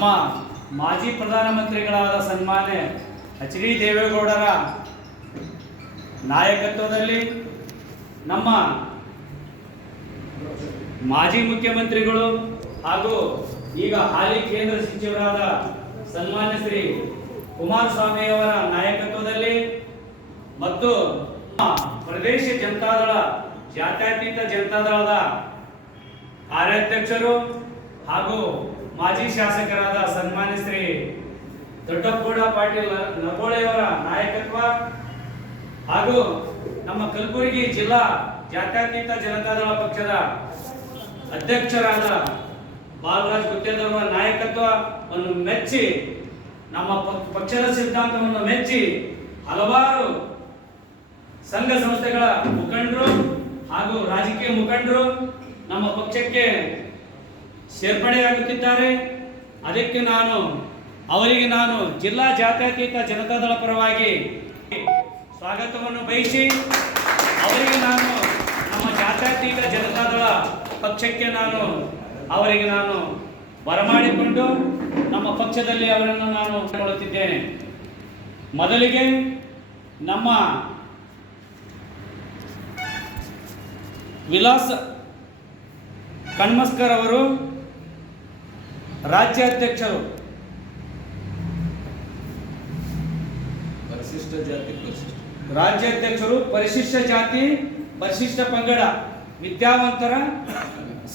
ನಮ್ಮ ಮಾಜಿ ಪ್ರಧಾನಮಂತ್ರಿಗಳಾದ ಸನ್ಮಾನ್ಯ ಎಚ್.ಡಿ. ದೇವೇಗೌಡರ ನಾಯಕತ್ವದಲ್ಲಿ ನಮ್ಮ ಮಾಜಿ ಮುಖ್ಯಮಂತ್ರಿಗಳು ಹಾಗೂ ಈಗ ಹಾಲಿ ಕೇಂದ್ರ ಸಚಿವರಾದ ಸನ್ಮಾನ್ಯ ಶ್ರೀ ಕುಮಾರಸ್ವಾಮಿಯವರ ನಾಯಕತ್ವದಲ್ಲಿ ಮತ್ತು ಪ್ರದೇಶ ಜನತಾದಳ ಜಾತ್ಯತೀತ ಜನತಾದಳದ ಕಾರ್ಯಾಧ್ಯಕ್ಷರು ಹಾಗೂ ಮಾಜಿ ಶಾಸಕರಾದ ಸನ್ಮಾನ್ಯ ಶ್ರೀ ದೊಡ್ಡಪ್ಪಗೌಡ ಪಾಟೀಲ್ ನಗೋಳೆಯವರ ನಾಯಕತ್ವ ಹಾಗೂ ನಮ್ಮ ಕಲಬುರಗಿ ಜಿಲ್ಲಾ ಜಾತ್ಯತೀತ ಜನತಾದಳ ಪಕ್ಷದ ಅಧ್ಯಕ್ಷರಾದ ಬಾಲರಾಜ್ ಗುತ್ತೇದಾರವರ ನಾಯಕತ್ವವನ್ನು ಮೆಚ್ಚಿ ನಮ್ಮ ಪಕ್ಷದ ಸಿದ್ಧಾಂತವನ್ನು ಮೆಚ್ಚಿ ಹಲವಾರು ಸಂಘ ಸಂಸ್ಥೆಗಳ ಮುಖಂಡರು ಹಾಗೂ ರಾಜಕೀಯ ಮುಖಂಡರು ನಮ್ಮ ಪಕ್ಷಕ್ಕೆ ಸೇರ್ಪಡೆಯಾಗುತ್ತಿದ್ದಾರೆ. ಅದಕ್ಕೆ ಅವರಿಗೆ ನಾನು ಜಿಲ್ಲಾ ಜಾತ್ಯತೀತ ಜನತಾದಳ ಪರವಾಗಿ ಸ್ವಾಗತವನ್ನು ಬಯಸಿ ಅವರಿಗೆ ನಮ್ಮ ಜಾತ್ಯತೀತ ಜನತಾದಳ ಪಕ್ಷಕ್ಕೆ ಅವರಿಗೆ ಬರಮಾಡಿಕೊಂಡು ನಮ್ಮ ಪಕ್ಷದಲ್ಲಿ ಅವರನ್ನು ನೋಡುತ್ತಿದ್ದೇನೆ. ಮೊದಲಿಗೆ ನಮ್ಮ ವಿಲಾಸ್ ಕಣ್ಮಸ್ಕರ್ ಅವರು ರಾಜ್ಯಾಧ್ಯಕ್ಷರು, ಪರಿಶಿಷ್ಟ ಜಾತಿ ಪರಿಶಿಷ್ಟ ಪಂಗಡ ವಿದ್ಯಾವಂತರ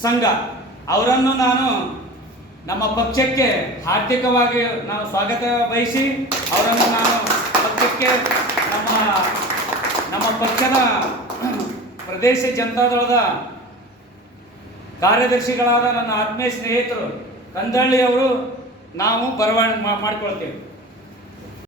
ಸಂಘ ಅವರನ್ನು ನಮ್ಮ ಪಕ್ಷಕ್ಕೆ ಹಾರ್ದಿಕವಾಗಿ ಸ್ವಾಗತ ಬಯಸಿ ಅವರನ್ನು ಪಕ್ಷಕ್ಕೆ ನಮ್ಮ ಪಕ್ಷದ ಪ್ರದೇಶ ಜನತಾದಳದ ಕಾರ್ಯದರ್ಶಿಗಳಾದ ನನ್ನ ಆತ್ಮೀಯ ಸ್ನೇಹಿತರು ಕಂದಳ್ಳಿ ಅವರು ನಾವು ಬರವಣಿಗೆ ಮಾಡಿಕೊಳ್ತೇವೆ.